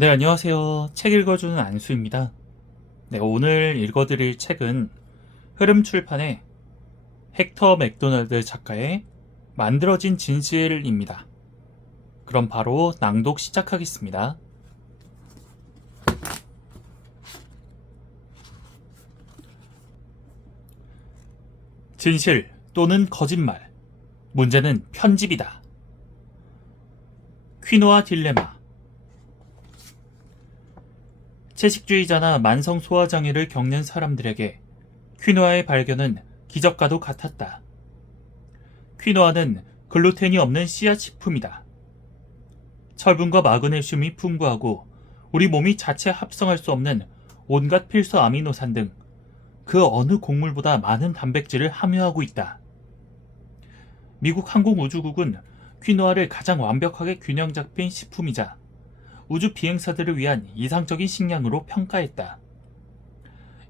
네, 안녕하세요. 책 읽어주는 안수입니다. 네, 오늘 읽어드릴 책은 흐름 출판의 헥터 맥도날드 작가의 만들어진 진실입니다. 그럼 바로 낭독 시작하겠습니다. 진실 또는 거짓말. 문제는 편집이다. 퀴노아 딜레마. 채식주의자나 만성 소화장애를 겪는 사람들에게 퀴노아의 발견은 기적과도 같았다. 퀴노아는 글루텐이 없는 씨앗 식품이다. 철분과 마그네슘이 풍부하고 우리 몸이 자체 합성할 수 없는 온갖 필수 아미노산 등 그 어느 곡물보다 많은 단백질을 함유하고 있다. 미국 항공우주국은 퀴노아를 가장 완벽하게 균형 잡힌 식품이자 우주 비행사들을 위한 이상적인 식량으로 평가했다.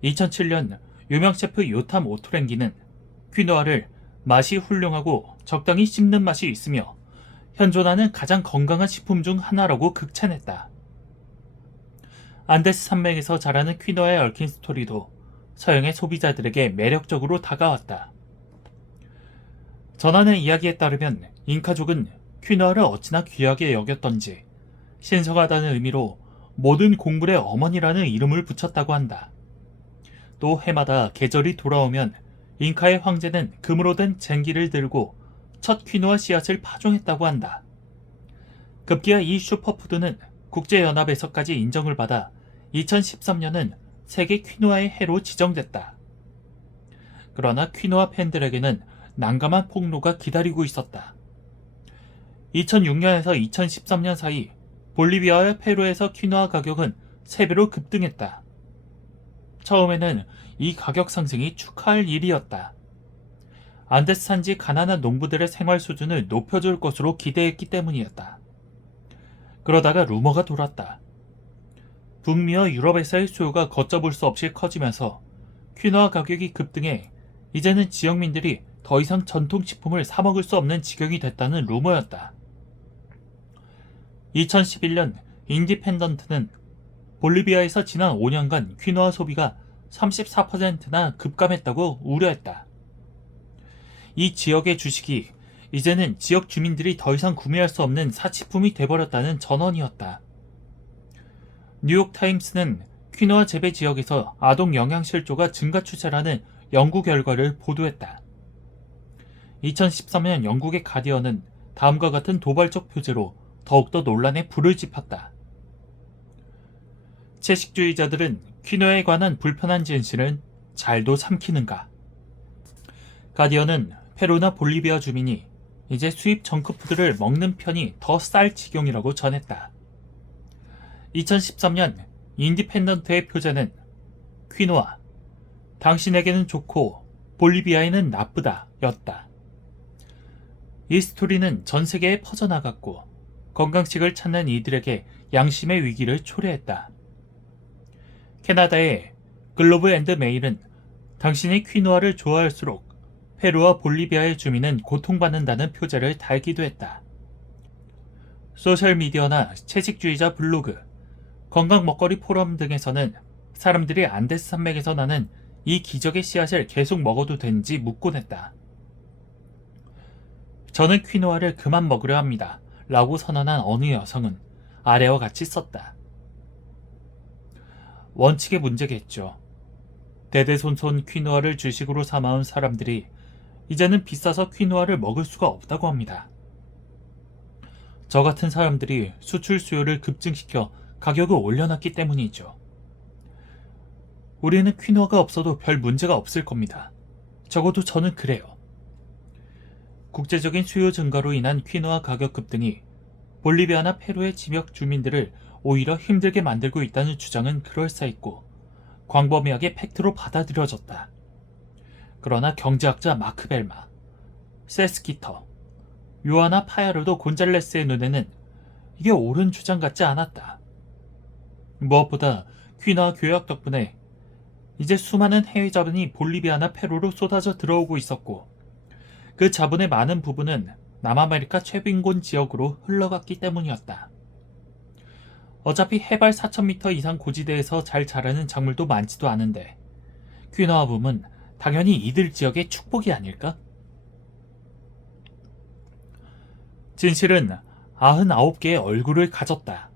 2007년 유명 셰프 요탐 오토랭기는 퀴노아를 맛이 훌륭하고 적당히 씹는 맛이 있으며 현존하는 가장 건강한 식품 중 하나라고 극찬했다. 안데스 산맥에서 자라는 퀴노아에 얽힌 스토리도 서양의 소비자들에게 매력적으로 다가왔다. 전하는 이야기에 따르면 잉카족은 퀴노아를 어찌나 귀하게 여겼던지 신성하다는 의미로 모든 곡물의 어머니라는 이름을 붙였다고 한다. 또 해마다 계절이 돌아오면 잉카의 황제는 금으로 된 쟁기를 들고 첫 퀴노아 씨앗을 파종했다고 한다. 급기야 이 슈퍼푸드는 국제연합에서까지 인정을 받아 2013년은 세계 퀴노아의 해로 지정됐다. 그러나 퀴노아 팬들에게는 난감한 폭로가 기다리고 있었다. 2006년에서 2013년 사이 볼리비아와 페루에서 퀴노아 가격은 3배로 급등했다. 처음에는 이 가격 상승이 축하할 일이었다. 안데스 산지 가난한 농부들의 생활 수준을 높여줄 것으로 기대했기 때문이었다. 그러다가 루머가 돌았다. 북미와 유럽에서의 수요가 걷잡을 수 없이 커지면서 퀴노아 가격이 급등해 이제는 지역민들이 더 이상 전통식품을 사 먹을 수 없는 지경이 됐다는 루머였다. 2011년 인디펜던트는 볼리비아에서 지난 5년간 퀴노아 소비가 34%나 급감했다고 우려했다. 이 지역의 주식이 이제는 지역 주민들이 더 이상 구매할 수 없는 사치품이 돼버렸다는 전언이었다. 뉴욕타임스는 퀴노아 재배 지역에서 아동 영양실조가 증가 추세라는 연구 결과를 보도했다. 2013년 영국의 가디언은 다음과 같은 도발적 표제로 더욱더 논란에 불을 지폈다. 채식주의자들은 퀴노아에 관한 불편한 진실은 잘도 삼키는가? 가디언은 페루나 볼리비아 주민이 이제 수입 정크푸드를 먹는 편이 더 쌀 지경이라고 전했다. 2013년 인디펜던트의 표제는 퀴노아, 당신에게는 좋고 볼리비아에는 나쁘다 였다. 이 스토리는 전 세계에 퍼져나갔고 건강식을 찾는 이들에게 양심의 위기를 초래했다. 캐나다의 글로브 앤드 메일은 당신이 퀴노아를 좋아할수록 페루와 볼리비아의 주민은 고통받는다는 표제를 달기도 했다. 소셜미디어나 채식주의자 블로그, 건강 먹거리 포럼 등에서는 사람들이 안데스 산맥에서 나는 이 기적의 씨앗을 계속 먹어도 되는지 묻곤 했다. 저는 퀴노아를 그만 먹으려 합니다. 라고 선언한 어느 여성은 아래와 같이 썼다. 원칙의 문제겠죠. 대대손손 퀴노아를 주식으로 삼아온 사람들이 이제는 비싸서 퀴노아를 먹을 수가 없다고 합니다. 저 같은 사람들이 수출 수요를 급증시켜 가격을 올려놨기 때문이죠. 우리는 퀴노아가 없어도 별 문제가 없을 겁니다. 적어도 저는 그래요. 국제적인 수요 증가로 인한 퀴노아 가격 급등이 볼리비아나 페루의 지역 주민들을 오히려 힘들게 만들고 있다는 주장은 그럴싸했고 광범위하게 팩트로 받아들여졌다. 그러나 경제학자 마크 벨마, 세스키터, 요하나 파야르도 곤잘레스의 눈에는 이게 옳은 주장 같지 않았다. 무엇보다 퀴노아 교역 덕분에 이제 수많은 해외 자본이 볼리비아나 페루로 쏟아져 들어오고 있었고 그 자본의 많은 부분은 남아메리카 최빈곤 지역으로 흘러갔기 때문이었다. 어차피 해발 4,000m 이상 고지대에서 잘 자라는 작물도 많지도 않은데 퀴노아 붐은 당연히 이들 지역의 축복이 아닐까? 진실은 99개의 얼굴을 가졌다.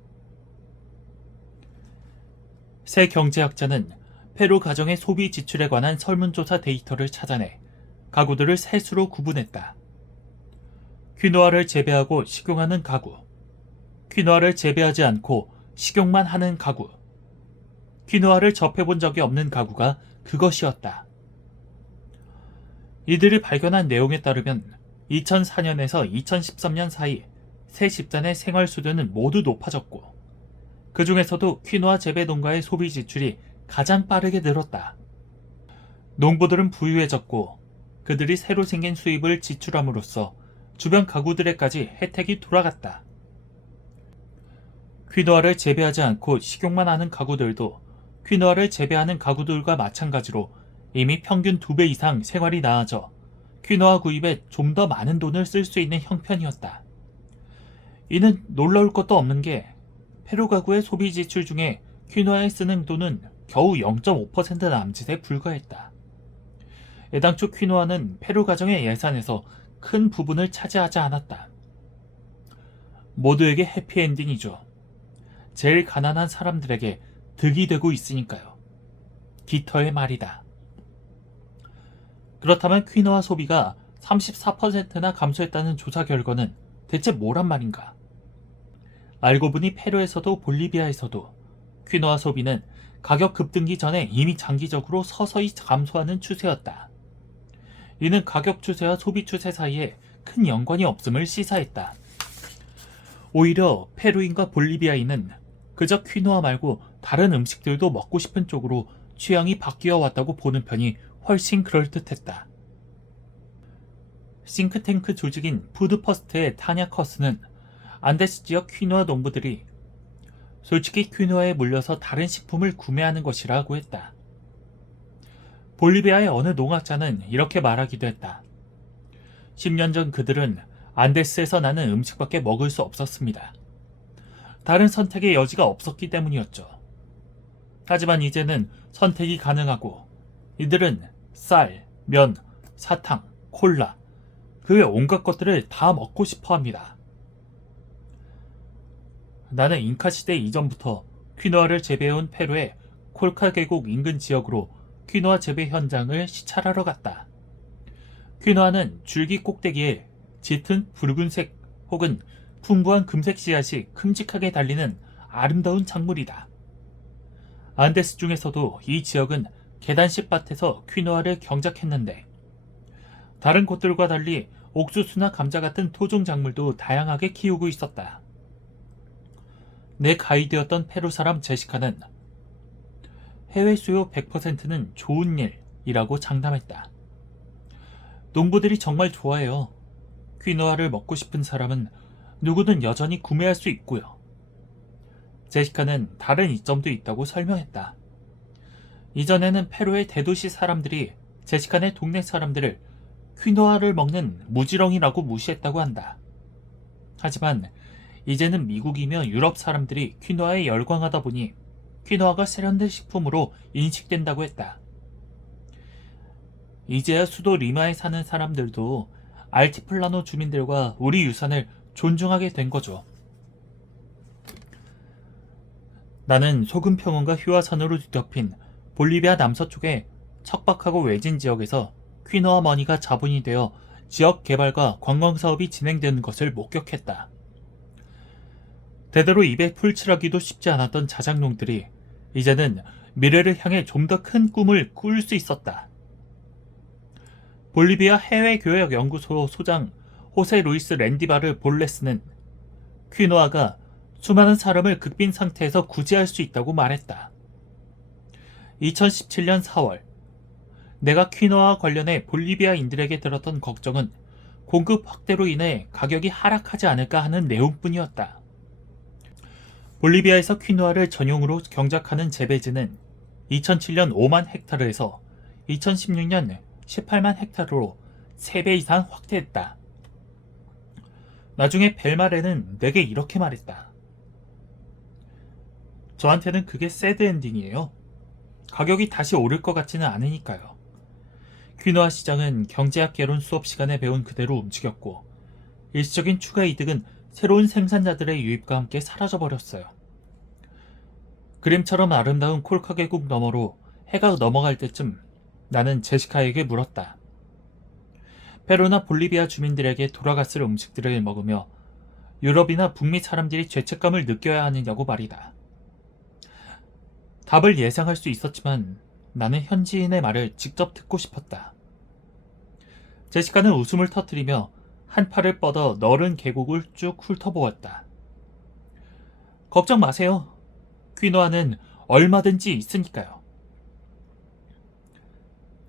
새 경제학자는 페루 가정의 소비 지출에 관한 설문조사 데이터를 찾아내 가구들을 세 수로 구분했다. 퀴노아를 재배하고 식용하는 가구, 퀴노아를 재배하지 않고 식용만 하는 가구, 퀴노아를 접해본 적이 없는 가구가 그것이었다. 이들이 발견한 내용에 따르면 2004년에서 2013년 사이 세 집단의 생활 수준은 모두 높아졌고 그 중에서도 퀴노아 재배 농가의 소비 지출이 가장 빠르게 늘었다. 농부들은 부유해졌고 그들이 새로 생긴 수입을 지출함으로써 주변 가구들에까지 혜택이 돌아갔다. 퀴노아를 재배하지 않고 식용만 하는 가구들도 퀴노아를 재배하는 가구들과 마찬가지로 이미 평균 2배 이상 생활이 나아져 퀴노아 구입에 좀 더 많은 돈을 쓸 수 있는 형편이었다. 이는 놀라울 것도 없는 게 페루 가구의 소비 지출 중에 퀴노아에 쓰는 돈은 겨우 0.5% 남짓에 불과했다. 애당초 퀴노아는 페루 가정의 예산에서 큰 부분을 차지하지 않았다. 모두에게 해피엔딩이죠. 제일 가난한 사람들에게 득이 되고 있으니까요. 기터의 말이다. 그렇다면 퀴노아 소비가 34%나 감소했다는 조사 결과는 대체 뭐란 말인가? 알고 보니 페루에서도 볼리비아에서도 퀴노아 소비는 가격 급등기 전에 이미 장기적으로 서서히 감소하는 추세였다. 이는 가격 추세와 소비 추세 사이에 큰 연관이 없음을 시사했다. 오히려 페루인과 볼리비아인은 그저 퀴노아 말고 다른 음식들도 먹고 싶은 쪽으로 취향이 바뀌어 왔다고 보는 편이 훨씬 그럴듯했다. 싱크탱크 조직인 푸드퍼스트의 타냐 커스는 안데스 지역 퀴노아 농부들이 솔직히 퀴노아에 물려서 다른 식품을 구매하는 것이라고 했다. 볼리비아의 어느 농학자는 이렇게 말하기도 했다. 10년 전 그들은 안데스에서 나는 음식밖에 먹을 수 없었습니다. 다른 선택의 여지가 없었기 때문이었죠. 하지만 이제는 선택이 가능하고 이들은 쌀, 면, 사탕, 콜라, 그 외 온갖 것들을 다 먹고 싶어 합니다. 나는 잉카 시대 이전부터 퀴노아를 재배해온 페루의 콜카 계곡 인근 지역으로 퀴노아 재배 현장을 시찰하러 갔다. 퀴노아는 줄기 꼭대기에 짙은 붉은색 혹은 풍부한 금색 씨앗이 큼직하게 달리는 아름다운 작물이다. 안데스 중에서도 이 지역은 계단식 밭에서 퀴노아를 경작했는데 다른 곳들과 달리 옥수수나 감자 같은 토종 작물도 다양하게 키우고 있었다. 내 가이드였던 페루 사람 제시카는 해외 수요 100%는 좋은 일이라고 장담했다. 농부들이 정말 좋아해요. 퀴노아를 먹고 싶은 사람은 누구든 여전히 구매할 수 있고요. 제시카는 다른 이점도 있다고 설명했다. 이전에는 페루의 대도시 사람들이 제시카네 동네 사람들을 퀴노아를 먹는 무지렁이라고 무시했다고 한다. 하지만 이제는 미국이며 유럽 사람들이 퀴노아에 열광하다 보니 퀴노아가 세련된 식품으로 인식된다고 했다. 이제야 수도 리마에 사는 사람들도 알티플라노 주민들과 우리 유산을 존중하게 된 거죠. 나는 소금 평원과 휴화산으로 뒤덮인 볼리비아 남서쪽의 척박하고 외진 지역에서 퀴노아 머니가 자본이 되어 지역 개발과 관광 사업이 진행되는 것을 목격했다. 대대로 입에 풀칠하기도 쉽지 않았던 자작농들이 이제는 미래를 향해 좀 더 큰 꿈을 꿀 수 있었다. 볼리비아 해외교역연구소 소장 호세 루이스 랜디바르 볼레스는 퀴노아가 수많은 사람을 극빈 상태에서 구제할 수 있다고 말했다. 2017년 4월 내가 퀴노아와 관련해 볼리비아인들에게 들었던 걱정은 공급 확대로 인해 가격이 하락하지 않을까 하는 내용뿐이었다. 볼리비아에서 퀴노아를 전용으로 경작하는 재배지는 2007년 5만 헥타르에서 2016년 18만 헥타르로 3배 이상 확대했다. 나중에 벨마레는 내게 이렇게 말했다. 저한테는 그게 새드 엔딩이에요. 가격이 다시 오를 것 같지는 않으니까요. 퀴노아 시장은 경제학 개론 수업 시간에 배운 그대로 움직였고 일시적인 추가 이득은 새로운 생산자들의 유입과 함께 사라져버렸어요. 그림처럼 아름다운 콜카 계곡 너머로 해가 넘어갈 때쯤 나는 제시카에게 물었다. 페루나 볼리비아 주민들에게 돌아갔을 음식들을 먹으며 유럽이나 북미 사람들이 죄책감을 느껴야 하느냐고 말이다. 답을 예상할 수 있었지만 나는 현지인의 말을 직접 듣고 싶었다. 제시카는 웃음을 터뜨리며 한 팔을 뻗어 너른 계곡을 쭉 훑어보았다. 걱정 마세요. 퀴노아는 얼마든지 있으니까요.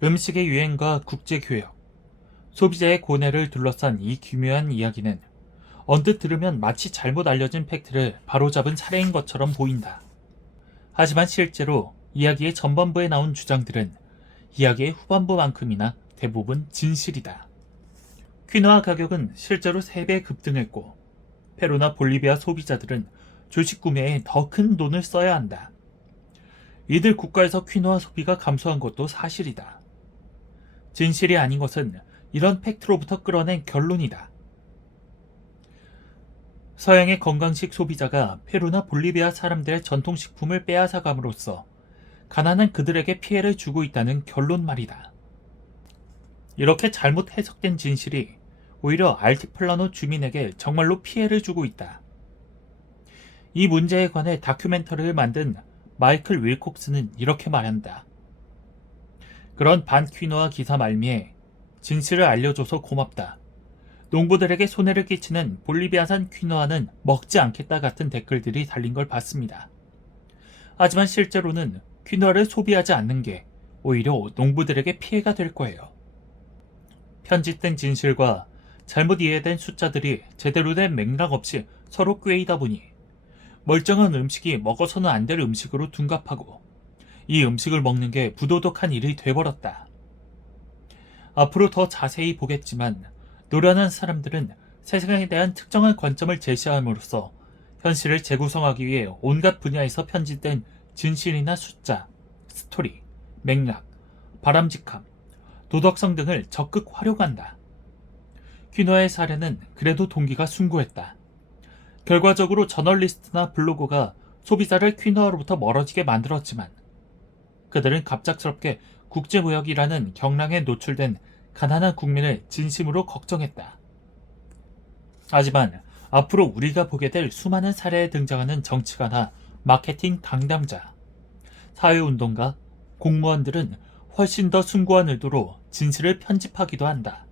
음식의 유행과 국제교역, 소비자의 고뇌를 둘러싼 이 기묘한 이야기는 언뜻 들으면 마치 잘못 알려진 팩트를 바로잡은 사례인 것처럼 보인다. 하지만 실제로 이야기의 전반부에 나온 주장들은 이야기의 후반부만큼이나 대부분 진실이다. 퀴노아 가격은 실제로 3배 급등했고 페루나 볼리비아 소비자들은 주식 구매에 더 큰 돈을 써야 한다. 이들 국가에서 퀴노아 소비가 감소한 것도 사실이다. 진실이 아닌 것은 이런 팩트로부터 끌어낸 결론이다. 서양의 건강식 소비자가 페루나 볼리비아 사람들의 전통식품을 빼앗아감으로써 가난한 그들에게 피해를 주고 있다는 결론 말이다. 이렇게 잘못 해석된 진실이 오히려 알티플라노 주민에게 정말로 피해를 주고 있다. 이 문제에 관해 다큐멘터리를 만든 마이클 윌콕스는 이렇게 말한다. 그런 반퀴노아 기사 말미에 진실을 알려줘서 고맙다. 농부들에게 손해를 끼치는 볼리비아산 퀴노아는 먹지 않겠다 같은 댓글들이 달린 걸 봤습니다. 하지만 실제로는 퀴노아를 소비하지 않는 게 오히려 농부들에게 피해가 될 거예요. 편집된 진실과 잘못 이해된 숫자들이 제대로 된 맥락 없이 서로 꿰이다 보니 멀쩡한 음식이 먹어서는 안 될 음식으로 둔갑하고 이 음식을 먹는 게 부도덕한 일이 돼버렸다. 앞으로 더 자세히 보겠지만 노련한 사람들은 세상에 대한 특정한 관점을 제시함으로써 현실을 재구성하기 위해 온갖 분야에서 편집된 진실이나 숫자, 스토리, 맥락, 바람직함, 도덕성 등을 적극 활용한다. 퀴노아의 사례는 그래도 동기가 숭고했다. 결과적으로 저널리스트나 블로거가 소비자를 퀴노아로부터 멀어지게 만들었지만 그들은 갑작스럽게 국제무역이라는 경랑에 노출된 가난한 국민을 진심으로 걱정했다. 하지만 앞으로 우리가 보게 될 수많은 사례에 등장하는 정치가나 마케팅 당담자, 사회운동가, 공무원들은 훨씬 더 숭고한 의도로 진실을 편집하기도 한다.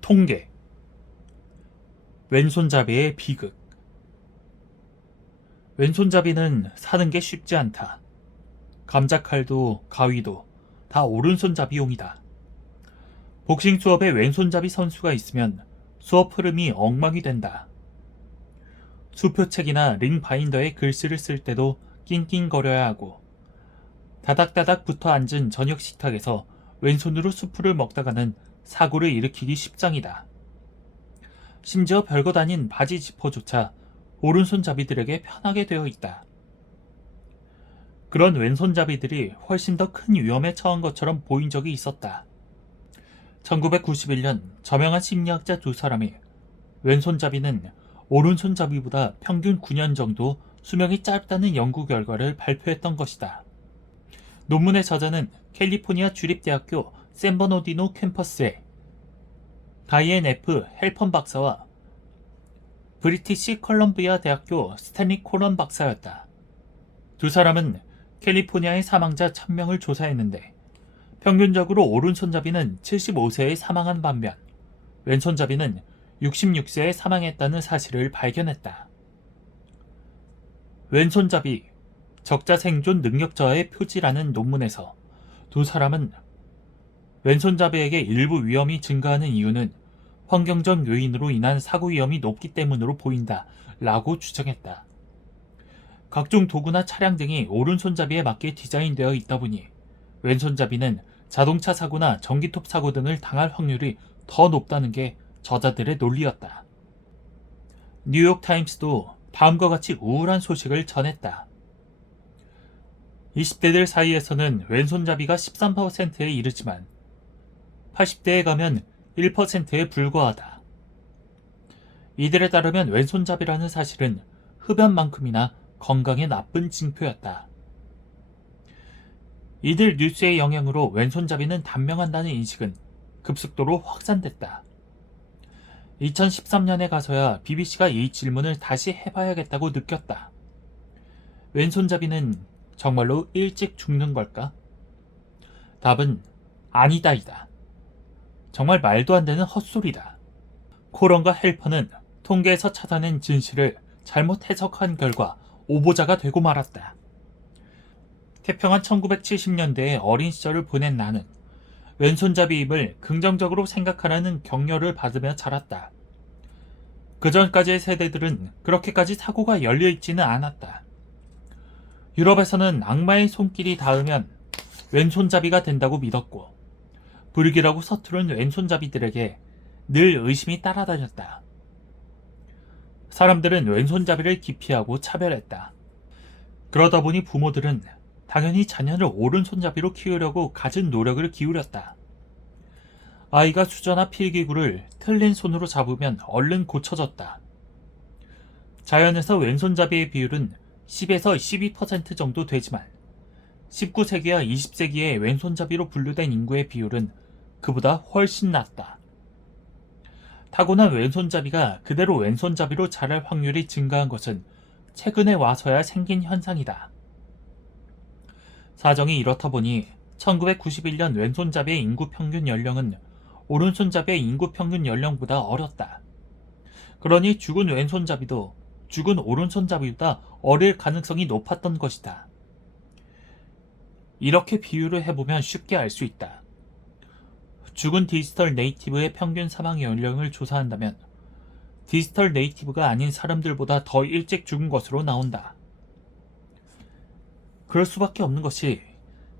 통계 왼손잡이의 비극. 왼손잡이는 사는 게 쉽지 않다. 감자칼도 가위도 다 오른손잡이용이다. 복싱 수업에 왼손잡이 선수가 있으면 수업 흐름이 엉망이 된다. 수표책이나 링 바인더에 글씨를 쓸 때도 낑낑거려야 하고 다닥다닥 붙어 앉은 저녁 식탁에서 왼손으로 수프를 먹다가는 사고를 일으키기 십상이다. 심지어 별것 아닌 바지 지퍼조차 오른손잡이들에게 편하게 되어 있다. 그런 왼손잡이들이 훨씬 더 큰 위험에 처한 것처럼 보인 적이 있었다. 1991년 저명한 심리학자 2사람이 왼손잡이는 오른손잡이보다 평균 9년 정도 수명이 짧다는 연구 결과를 발표했던 것이다. 논문의 저자는 캘리포니아 주립대학교 샌버너디노 캠퍼스의 다이앤 F. 헬펀 박사와 브리티시 컬럼비아 대학교 스탠리 코런 박사였다. 2사람은 캘리포니아의 사망자 1000명을 조사했는데 평균적으로 오른손잡이는 75세에 사망한 반면 왼손잡이는 66세에 사망했다는 사실을 발견했다. 왼손잡이, 적자 생존 능력 저하의 표지라는 논문에서 2사람은 왼손잡이에게 일부 위험이 증가하는 이유는 환경적 요인으로 인한 사고 위험이 높기 때문으로 보인다 라고 주장했다. 각종 도구나 차량 등이 오른손잡이에 맞게 디자인되어 있다 보니 왼손잡이는 자동차 사고나 전기톱 사고 등을 당할 확률이 더 높다는 게 저자들의 논리였다. 뉴욕타임스도 다음과 같이 우울한 소식을 전했다. 20대들 사이에서는 왼손잡이가 13%에 이르지만 80대에 가면 1%에 불과하다. 이들에 따르면 왼손잡이라는 사실은 흡연만큼이나 건강에 나쁜 징표였다. 이들 뉴스의 영향으로 왼손잡이는 단명한다는 인식은 급속도로 확산됐다. 2013년에 가서야 BBC가 이 질문을 다시 해봐야겠다고 느꼈다. 왼손잡이는 정말로 일찍 죽는 걸까? 답은 아니다이다. 정말 말도 안 되는 헛소리다. 코런과 헬퍼는 통계에서 찾아낸 진실을 잘못 해석한 결과 오보자가 되고 말았다. 태평한 1970년대의 어린 시절을 보낸 나는 왼손잡이임을 긍정적으로 생각하라는 격려를 받으며 자랐다. 그 전까지의 세대들은 그렇게까지 사고가 열려있지는 않았다. 유럽에서는 악마의 손길이 닿으면 왼손잡이가 된다고 믿었고 불길하고 서투른 왼손잡이들에게 늘 의심이 따라다녔다. 사람들은 왼손잡이를 기피하고 차별했다. 그러다 보니 부모들은 당연히 자녀를 오른손잡이로 키우려고 갖은 노력을 기울였다. 아이가 수저나 필기구를 틀린 손으로 잡으면 얼른 고쳐졌다. 자연에서 왼손잡이의 비율은 10에서 12% 정도 되지만 19세기와 20세기의 왼손잡이로 분류된 인구의 비율은 그보다 훨씬 낮다. 타고난 왼손잡이가 그대로 왼손잡이로 자랄 확률이 증가한 것은 최근에 와서야 생긴 현상이다. 사정이 이렇다 보니 1991년 왼손잡이의 인구 평균 연령은 오른손잡이의 인구 평균 연령보다 어렸다. 그러니 죽은 왼손잡이도 죽은 오른손잡이보다 어릴 가능성이 높았던 것이다. 이렇게 비유를 해보면 쉽게 알 수 있다. 죽은 디지털 네이티브의 평균 사망 연령을 조사한다면 디지털 네이티브가 아닌 사람들보다 더 일찍 죽은 것으로 나온다. 그럴 수밖에 없는 것이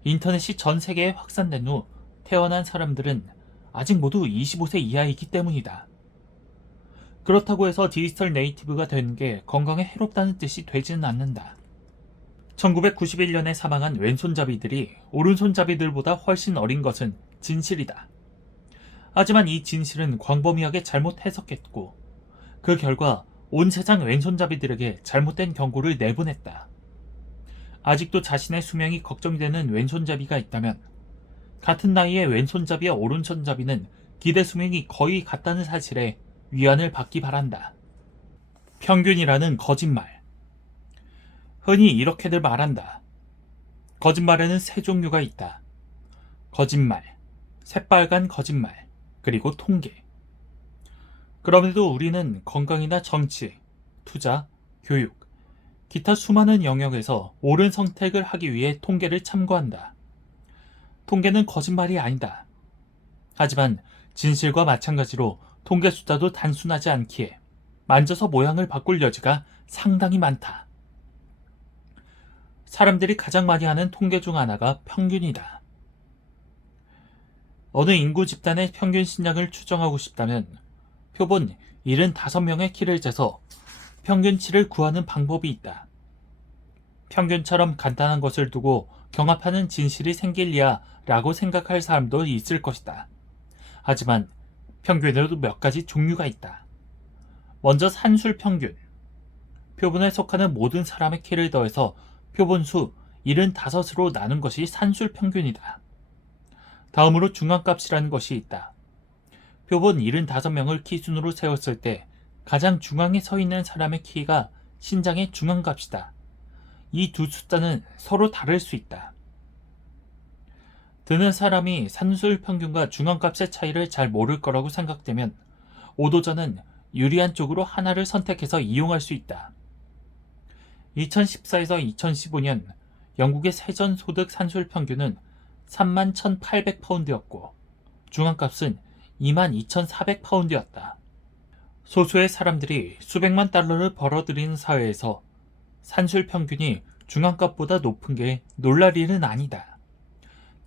인터넷이 전 세계에 확산된 후 태어난 사람들은 아직 모두 25세 이하이기 때문이다. 그렇다고 해서 디지털 네이티브가 되는 게 건강에 해롭다는 뜻이 되지는 않는다. 1991년에 사망한 왼손잡이들이 오른손잡이들보다 훨씬 어린 것은 진실이다. 하지만 이 진실은 광범위하게 잘못 해석했고 그 결과 온 세상 왼손잡이들에게 잘못된 경고를 내보냈다. 아직도 자신의 수명이 걱정되는 왼손잡이가 있다면 같은 나이의 왼손잡이와 오른손잡이는 기대 수명이 거의 같다는 사실에 위안을 받기 바란다. 평균이라는 거짓말. 흔히 이렇게들 말한다. 거짓말에는 세 종류가 있다. 거짓말, 새빨간 거짓말, 그리고 통계. 그럼에도 우리는 건강이나 정치, 투자, 교육, 기타 수많은 영역에서 옳은 선택을 하기 위해 통계를 참고한다. 통계는 거짓말이 아니다. 하지만 진실과 마찬가지로 통계 숫자도 단순하지 않기에 만져서 모양을 바꿀 여지가 상당히 많다. 사람들이 가장 많이 하는 통계 중 하나가 평균이다. 어느 인구 집단의 평균 신장을 추정하고 싶다면 표본 75명의 키를 재서 평균치를 구하는 방법이 있다. 평균처럼 간단한 것을 두고 경합하는 진실이 생길 리야 라고 생각할 사람도 있을 것이다. 하지만 평균에도 몇 가지 종류가 있다. 먼저 산술 평균. 표본에 속하는 모든 사람의 키를 더해서 표본수 75으로 나눈 것이 산술 평균이다. 다음으로 중앙값이라는 것이 있다. 표본 75명을 기준으로 세웠을 때 가장 중앙에 서 있는 사람의 키가 신장의 중앙값이다. 이 두 숫자는 서로 다를 수 있다. 듣는 사람이 산술 평균과 중앙값의 차이를 잘 모를 거라고 생각되면 오도자는 유리한 쪽으로 하나를 선택해서 이용할 수 있다. 2014에서 2015년 영국의 세전 소득 산술 평균은 31,800파운드였고 중앙값은 22,400파운드였다. 소수의 사람들이 수백만 달러를 벌어들이는 사회에서 산술 평균이 중앙값보다 높은 게 놀랄 일은 아니다.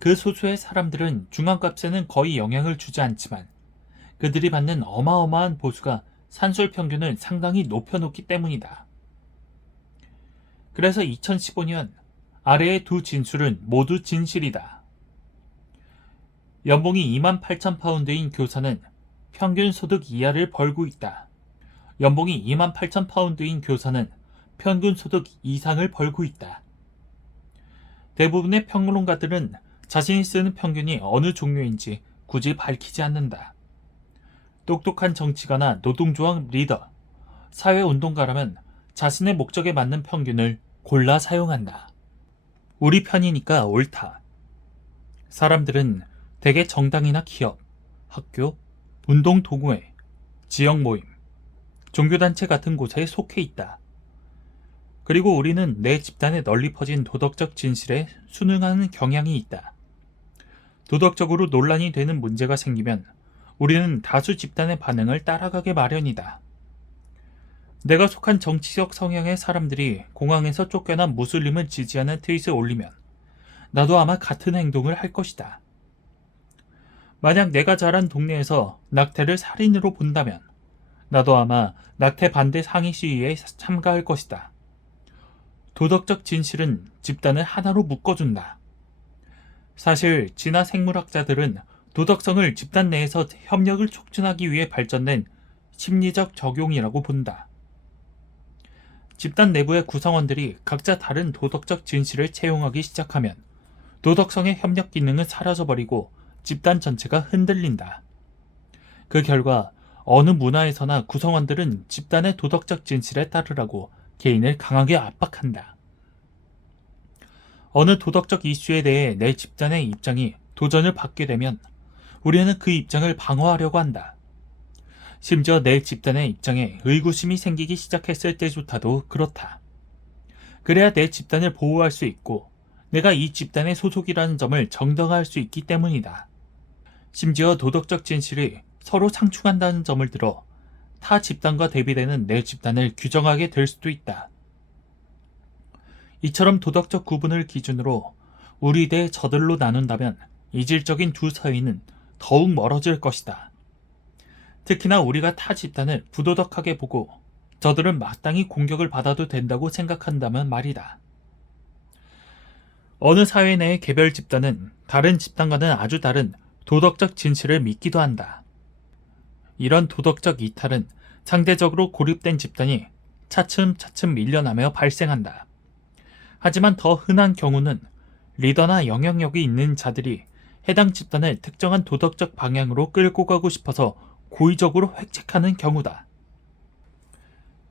그 소수의 사람들은 중앙값에는 거의 영향을 주지 않지만 그들이 받는 어마어마한 보수가 산술 평균을 상당히 높여놓기 때문이다. 그래서 2015년 아래의 두 진술은 모두 진실이다. 연봉이 28,000파운드인 교사는 평균 소득 이하를 벌고 있다. 연봉이 28,000파운드인 교사는 평균 소득 이상을 벌고 있다. 대부분의 평론가들은 자신이 쓰는 평균이 어느 종류인지 굳이 밝히지 않는다. 똑똑한 정치가나 노동조합 리더, 사회운동가라면 자신의 목적에 맞는 평균을 골라 사용한다. 우리 편이니까 옳다. 사람들은 대개 정당이나 기업, 학교, 운동동호회, 지역모임, 종교단체 같은 곳에 속해 있다. 그리고 우리는 내 집단에 널리 퍼진 도덕적 진실에 순응하는 경향이 있다. 도덕적으로 논란이 되는 문제가 생기면 우리는 다수 집단의 반응을 따라가게 마련이다. 내가 속한 정치적 성향의 사람들이 공항에서 쫓겨난 무슬림을 지지하는 트윗을 올리면 나도 아마 같은 행동을 할 것이다. 만약 내가 자란 동네에서 낙태를 살인으로 본다면 나도 아마 낙태 반대 상위 시위에 참가할 것이다. 도덕적 진실은 집단을 하나로 묶어준다. 사실 진화 생물학자들은 도덕성을 집단 내에서 협력을 촉진하기 위해 발전된 심리적 적용이라고 본다. 집단 내부의 구성원들이 각자 다른 도덕적 진실을 채용하기 시작하면 도덕성의 협력 기능은 사라져버리고 집단 전체가 흔들린다. 그 결과 어느 문화에서나 구성원들은 집단의 도덕적 진실에 따르라고 개인을 강하게 압박한다. 어느 도덕적 이슈에 대해 내 집단의 입장이 도전을 받게 되면 우리는 그 입장을 방어하려고 한다. 심지어 내 집단의 입장에 의구심이 생기기 시작했을 때조차도 그렇다. 그래야 내 집단을 보호할 수 있고 내가 이 집단의 소속이라는 점을 정당화할 수 있기 때문이다. 심지어 도덕적 진실이 서로 상충한다는 점을 들어 타 집단과 대비되는 내 집단을 규정하게 될 수도 있다. 이처럼 도덕적 구분을 기준으로 우리 대 저들로 나눈다면 이질적인 두 사회는 더욱 멀어질 것이다. 특히나 우리가 타 집단을 부도덕하게 보고 저들은 마땅히 공격을 받아도 된다고 생각한다면 말이다. 어느 사회 내의 개별 집단은 다른 집단과는 아주 다른 도덕적 진실을 믿기도 한다. 이런 도덕적 이탈은 상대적으로 고립된 집단이 차츰차츰 밀려나며 발생한다. 하지만 더 흔한 경우는 리더나 영향력이 있는 자들이 해당 집단을 특정한 도덕적 방향으로 끌고 가고 싶어서 고의적으로 획책하는 경우다.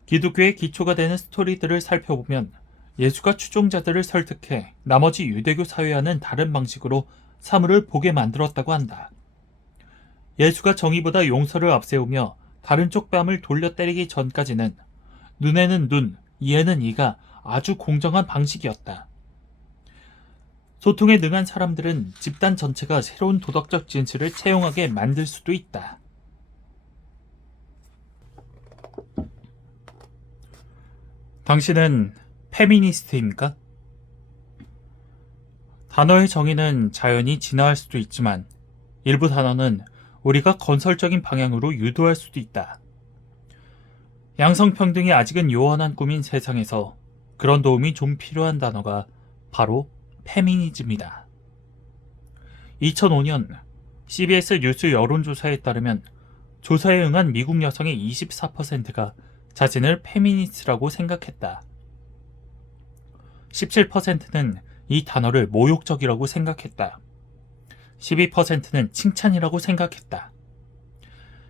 기독교의 기초가 되는 스토리들을 살펴보면 예수가 추종자들을 설득해 나머지 유대교 사회와는 다른 방식으로 사물을 보게 만들었다고 한다. 예수가 정의보다 용서를 앞세우며 다른 쪽 뺨을 돌려 때리기 전까지는 눈에는 눈, 이에는 이가 아주 공정한 방식이었다. 소통에 능한 사람들은 집단 전체가 새로운 도덕적 진실을 채용하게 만들 수도 있다. 당신은 페미니스트입니까? 단어의 정의는 자연히 진화할 수도 있지만 일부 단어는 우리가 건설적인 방향으로 유도할 수도 있다. 양성평등이 아직은 요원한 꿈인 세상에서 그런 도움이 좀 필요한 단어가 바로 페미니즘이다. 2005년 CBS 뉴스 여론조사에 따르면 조사에 응한 미국 여성의 24%가 자신을 페미니스트라고 생각했다. 17%는 이 단어를 모욕적이라고 생각했다. 12%는 칭찬이라고 생각했다.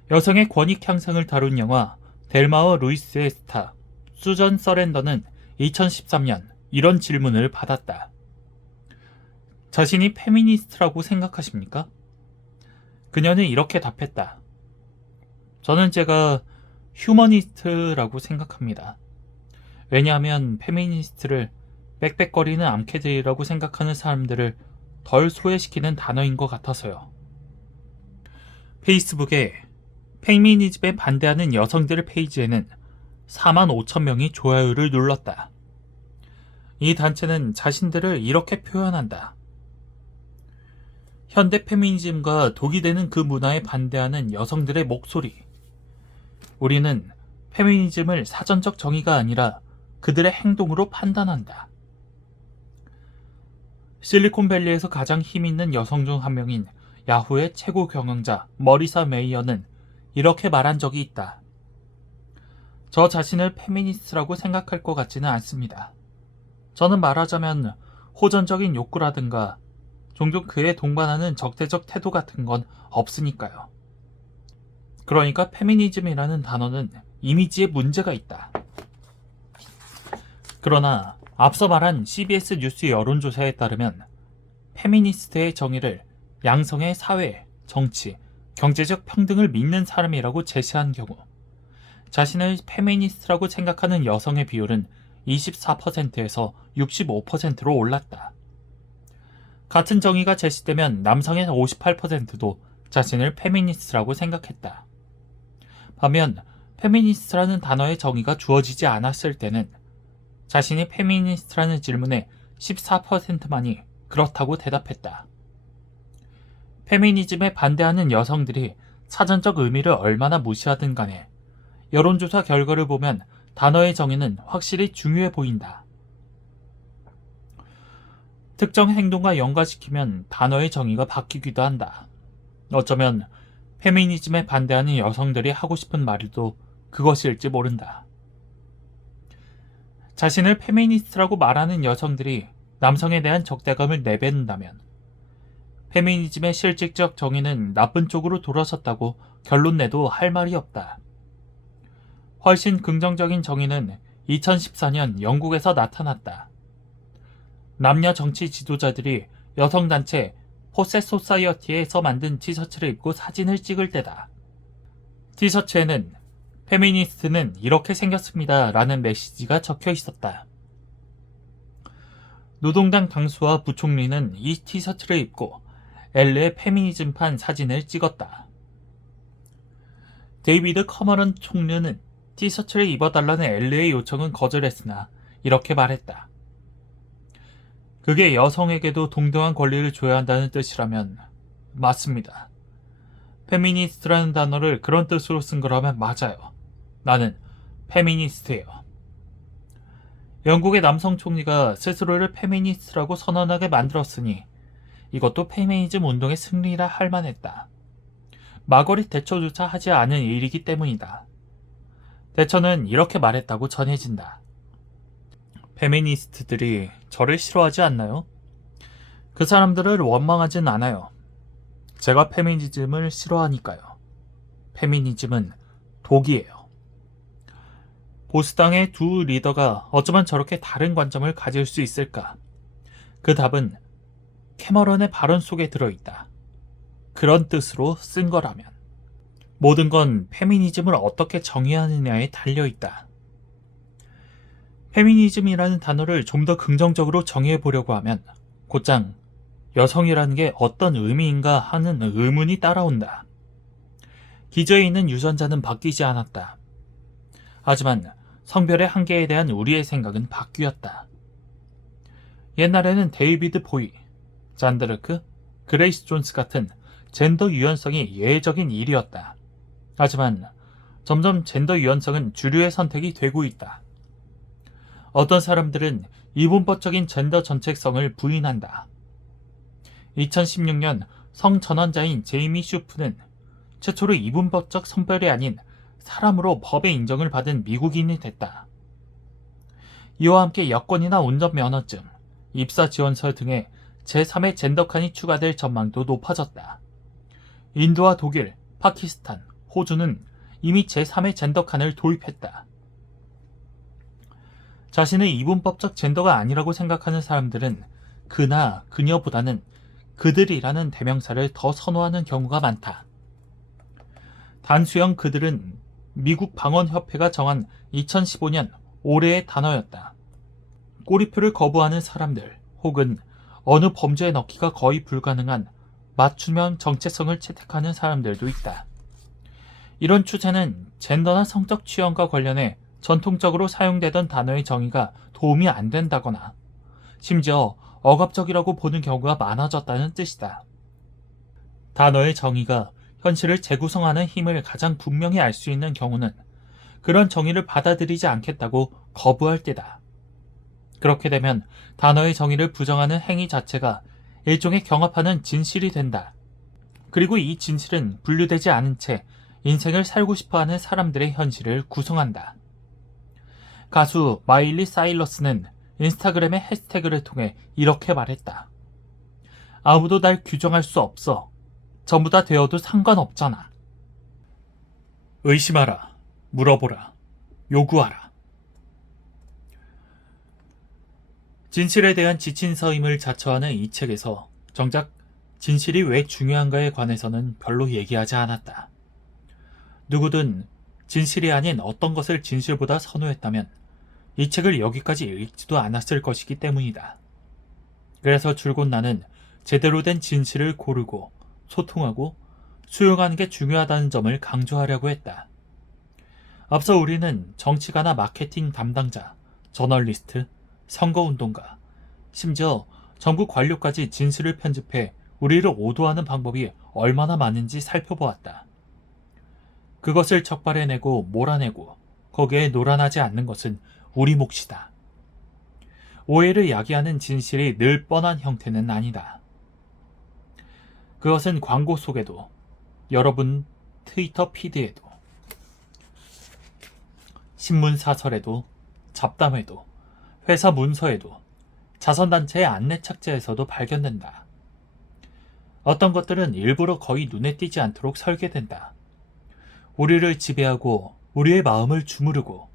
여성의 권익 향상을 다룬 영화 델마와 루이스의 스타 수전 서렌더는 2013년 이런 질문을 받았다. 자신이 페미니스트라고 생각하십니까? 그녀는 이렇게 답했다. 저는 제가 휴머니스트라고 생각합니다. 왜냐하면 페미니스트를 빽빽거리는 암캐들이라고 생각하는 사람들을 덜 소외시키는 단어인 것 같아서요. 페이스북에 페미니즘에 반대하는 여성들의 페이지에는 45,000명이 좋아요를 눌렀다. 이 단체는 자신들을 이렇게 표현한다. 현대 페미니즘과 독이 되는 그 문화에 반대하는 여성들의 목소리. 우리는 페미니즘을 사전적 정의가 아니라 그들의 행동으로 판단한다. 실리콘밸리에서 가장 힘있는 여성 중 한 명인 야후의 최고 경영자 머리사 메이어는 이렇게 말한 적이 있다. 저 자신을 페미니스트라고 생각할 것 같지는 않습니다. 저는 말하자면 호전적인 욕구라든가 종종 그에 동반하는 적대적 태도 같은 건 없으니까요. 그러니까 페미니즘이라는 단어는 이미지에 문제가 있다. 그러나 앞서 말한 CBS 뉴스 여론조사에 따르면 페미니스트의 정의를 양성의 사회, 정치, 경제적 평등을 믿는 사람이라고 제시한 경우 자신을 페미니스트라고 생각하는 여성의 비율은 24%에서 65%로 올랐다. 같은 정의가 제시되면 남성의 58%도 자신을 페미니스트라고 생각했다. 반면 페미니스트라는 단어의 정의가 주어지지 않았을 때는 자신이 페미니스트라는 질문에 14%만이 그렇다고 대답했다. 페미니즘에 반대하는 여성들이 사전적 의미를 얼마나 무시하든 간에 여론조사 결과를 보면 단어의 정의는 확실히 중요해 보인다. 특정 행동과 연관시키면 단어의 정의가 바뀌기도 한다. 어쩌면 페미니즘에 반대하는 여성들이 하고 싶은 말도 그것일지 모른다. 자신을 페미니스트라고 말하는 여성들이 남성에 대한 적대감을 내뱉는다면 페미니즘의 실질적 정의는 나쁜 쪽으로 돌아섰다고 결론 내도 할 말이 없다. 훨씬 긍정적인 정의는 2014년 영국에서 나타났다. 남녀 정치 지도자들이 여성단체 포셋 소사이어티에서 만든 티셔츠를 입고 사진을 찍을 때다. 티셔츠에는 페미니스트는 이렇게 생겼습니다 라는 메시지가 적혀 있었다. 노동당 당수와 부총리는 이 티셔츠를 입고 LA 페미니즘판 사진을 찍었다. 데이비드 커머런 총리는 티셔츠를 입어달라는 LA 요청은 거절했으나 이렇게 말했다. 그게 여성에게도 동등한 권리를 줘야 한다는 뜻이라면 맞습니다. 페미니스트라는 단어를 그런 뜻으로 쓴 거라면 맞아요. 나는 페미니스트예요. 영국의 남성 총리가 스스로를 페미니스트라고 선언하게 만들었으니 이것도 페미니즘 운동의 승리라 할 만했다. 마거릿 대처조차 하지 않은 일이기 때문이다. 대처는 이렇게 말했다고 전해진다. 페미니스트들이 저를 싫어하지 않나요? 그 사람들을 원망하진 않아요. 제가 페미니즘을 싫어하니까요. 페미니즘은 독이에요. 보수당의 두 리더가 어쩌면 저렇게 다른 관점을 가질 수 있을까? 그 답은 캐머런의 발언 속에 들어있다. 그런 뜻으로 쓴 거라면. 모든 건 페미니즘을 어떻게 정의하느냐에 달려있다. 페미니즘이라는 단어를 좀 더 긍정적으로 정의해 보려고 하면 곧장 여성이라는 게 어떤 의미인가 하는 의문이 따라온다. 기저에 있는 유전자는 바뀌지 않았다. 하지만 성별의 한계에 대한 우리의 생각은 바뀌었다. 옛날에는 데이비드 보이, 잔드르크, 그레이스 존스 같은 젠더 유연성이 예외적인 일이었다. 하지만 점점 젠더 유연성은 주류의 선택이 되고 있다. 어떤 사람들은 이분법적인 젠더 정체성을 부인한다. 2016년 성전환자인 제이미 슈프는 최초로 이분법적 성별이 아닌 사람으로 법의 인정을 받은 미국인이 됐다. 이와 함께 여권이나 운전면허증, 입사 지원서 등의 제3의 젠더 칸이 추가될 전망도 높아졌다. 인도와 독일, 파키스탄, 호주는 이미 제3의 젠더 칸을 도입했다. 자신의 이분법적 젠더가 아니라고 생각하는 사람들은 그나 그녀보다는 그들이라는 대명사를 더 선호하는 경우가 많다. 단수형 그들은 미국 방언협회가 정한 2015년 올해의 단어였다. 꼬리표를 거부하는 사람들 혹은 어느 범죄에 넣기가 거의 불가능한 맞춤형 정체성을 채택하는 사람들도 있다. 이런 추세는 젠더나 성적 취향과 관련해 전통적으로 사용되던 단어의 정의가 도움이 안 된다거나 심지어 억압적이라고 보는 경우가 많아졌다는 뜻이다. 단어의 정의가 현실을 재구성하는 힘을 가장 분명히 알 수 있는 경우는 그런 정의를 받아들이지 않겠다고 거부할 때다. 그렇게 되면 단어의 정의를 부정하는 행위 자체가 일종의 경합하는 진실이 된다. 그리고 이 진실은 분류되지 않은 채 인생을 살고 싶어하는 사람들의 현실을 구성한다. 가수 마일리 사이러스는 인스타그램의 해시태그를 통해 이렇게 말했다. 아무도 날 규정할 수 없어. 전부 다 되어도 상관없잖아. 의심하라, 물어보라, 요구하라. 진실에 대한 지친 서임을 자처하는 이 책에서 정작 진실이 왜 중요한가에 관해서는 별로 얘기하지 않았다. 누구든 진실이 아닌 어떤 것을 진실보다 선호했다면 이 책을 여기까지 읽지도 않았을 것이기 때문이다. 그래서 줄곧 나는 제대로 된 진실을 고르고 소통하고 수용하는 게 중요하다는 점을 강조하려고 했다. 앞서 우리는 정치가나 마케팅 담당자, 저널리스트, 선거운동가, 심지어 정부 관료까지 진실을 편집해 우리를 오도하는 방법이 얼마나 많은지 살펴보았다. 그것을 적발해내고 몰아내고 거기에 노란하지 않는 것은 우리 몫이다. 오해를 야기하는 진실이 늘 뻔한 형태는 아니다. 그것은 광고 속에도, 여러분 트위터 피드에도, 신문 사설에도, 잡담에도, 회사 문서에도, 자선단체의 안내 착지에서도 발견된다. 어떤 것들은 일부러 거의 눈에 띄지 않도록 설계된다. 우리를 지배하고 우리의 마음을 주무르고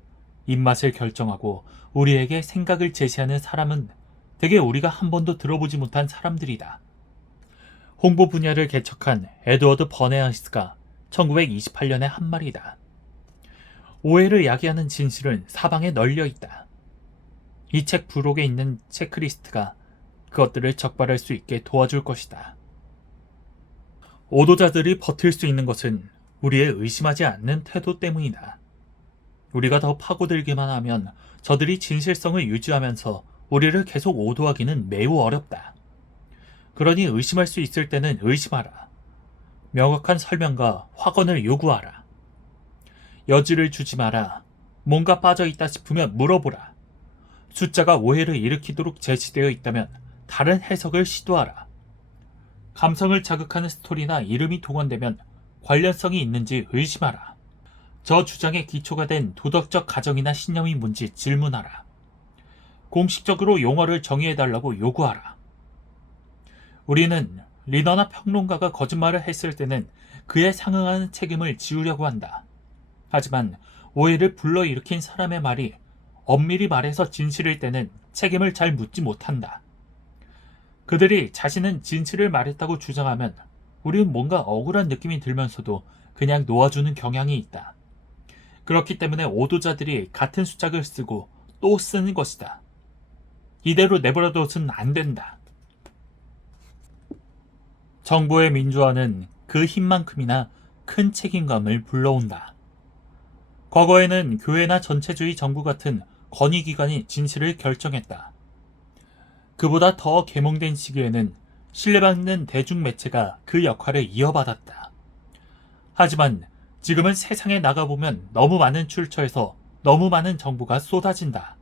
입맛을 결정하고 우리에게 생각을 제시하는 사람은 대개 우리가 한 번도 들어보지 못한 사람들이다. 홍보 분야를 개척한 에드워드 버네아스가 1928년에 한 말이다. 오해를 야기하는 진실은 사방에 널려 있다. 이 책 부록에 있는 체크리스트가 그것들을 적발할 수 있게 도와줄 것이다. 오도자들이 버틸 수 있는 것은 우리의 의심하지 않는 태도 때문이다. 우리가 더 파고들기만 하면 저들이 진실성을 유지하면서 우리를 계속 오도하기는 매우 어렵다. 그러니 의심할 수 있을 때는 의심하라. 명확한 설명과 확언을 요구하라. 여지를 주지 마라. 뭔가 빠져있다 싶으면 물어보라. 숫자가 오해를 일으키도록 제시되어 있다면 다른 해석을 시도하라. 감성을 자극하는 스토리나 이름이 동원되면 관련성이 있는지 의심하라. 저 주장의 기초가 된 도덕적 가정이나 신념이 뭔지 질문하라. 공식적으로 용어를 정의해달라고 요구하라. 우리는 리더나 평론가가 거짓말을 했을 때는 그에 상응하는 책임을 지우려고 한다. 하지만 오해를 불러일으킨 사람의 말이 엄밀히 말해서 진실일 때는 책임을 잘 묻지 못한다. 그들이 자신은 진실을 말했다고 주장하면 우리는 뭔가 억울한 느낌이 들면서도 그냥 놓아주는 경향이 있다. 그렇기 때문에 오도자들이 같은 수작을 쓰고 또 쓰는 것이다. 이대로 내버려둬서는 안 된다. 정부의 민주화는 그 힘만큼이나 큰 책임감을 불러온다. 과거에는 교회나 전체주의 정부 같은 권위기관이 진실을 결정했다. 그보다 더 계몽된 시기에는 신뢰받는 대중매체가 그 역할을 이어받았다. 하지만 지금은 세상에 나가보면 너무 많은 출처에서 너무 많은 정보가 쏟아진다.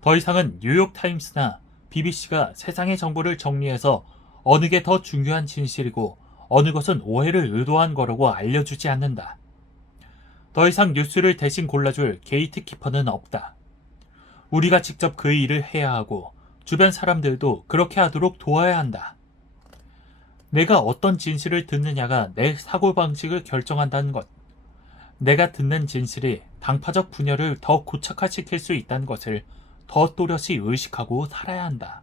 더 이상은 뉴욕타임스나 BBC가 세상의 정보를 정리해서 어느 게 더 중요한 진실이고 어느 것은 오해를 의도한 거라고 알려주지 않는다. 더 이상 뉴스를 대신 골라줄 게이트키퍼는 없다. 우리가 직접 그 일을 해야 하고 주변 사람들도 그렇게 하도록 도와야 한다. 내가 어떤 진실을 듣느냐가 내 사고방식을 결정한다는 것. 내가 듣는 진실이 당파적 분열을 더 고착화시킬 수 있다는 것을 더 또렷이 의식하고 살아야 한다.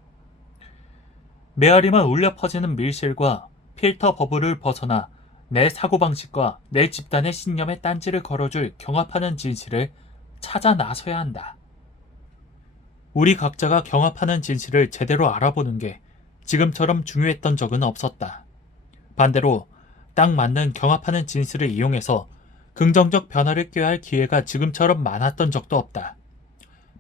메아리만 울려 퍼지는 밀실과 필터 버블을 벗어나 내 사고방식과 내 집단의 신념에 딴지를 걸어줄 경합하는 진실을 찾아 나서야 한다. 우리 각자가 경합하는 진실을 제대로 알아보는 게 지금처럼 중요했던 적은 없었다. 반대로 딱 맞는 경합하는 진실을 이용해서 긍정적 변화를 꾀할 기회가 지금처럼 많았던 적도 없다.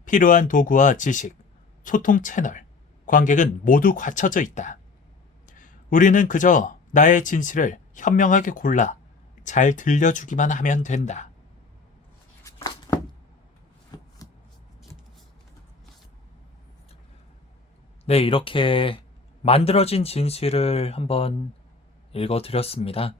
필요한 도구와 지식, 소통 채널, 관객은 모두 갖춰져 있다. 우리는 그저 나의 진실을 현명하게 골라 잘 들려주기만 하면 된다. 네, 이렇게 만들어진 진실을 한번 읽어드렸습니다.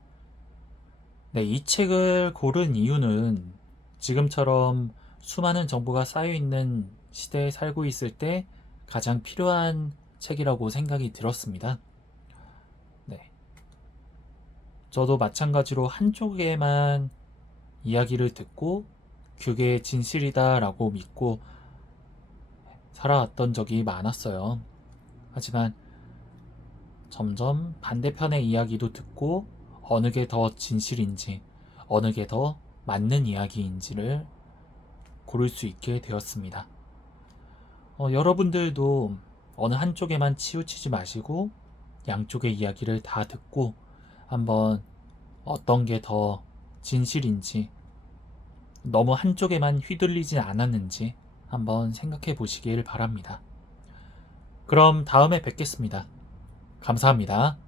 네, 이 책을 고른 이유는 지금처럼 수많은 정보가 쌓여있는 시대에 살고 있을 때 가장 필요한 책이라고 생각이 들었습니다. 네, 저도 마찬가지로 한쪽에만 이야기를 듣고 그게 진실이다라고 믿고 살아왔던 적이 많았어요. 하지만 점점 반대편의 이야기도 듣고 어느 게 더 진실인지, 어느 게 더 맞는 이야기인지를 고를 수 있게 되었습니다. 여러분들도 어느 한쪽에만 치우치지 마시고 양쪽의 이야기를 다 듣고 한번 어떤 게 더 진실인지, 너무 한쪽에만 휘둘리진 않았는지 한번 생각해 보시길 바랍니다. 그럼 다음에 뵙겠습니다. 감사합니다.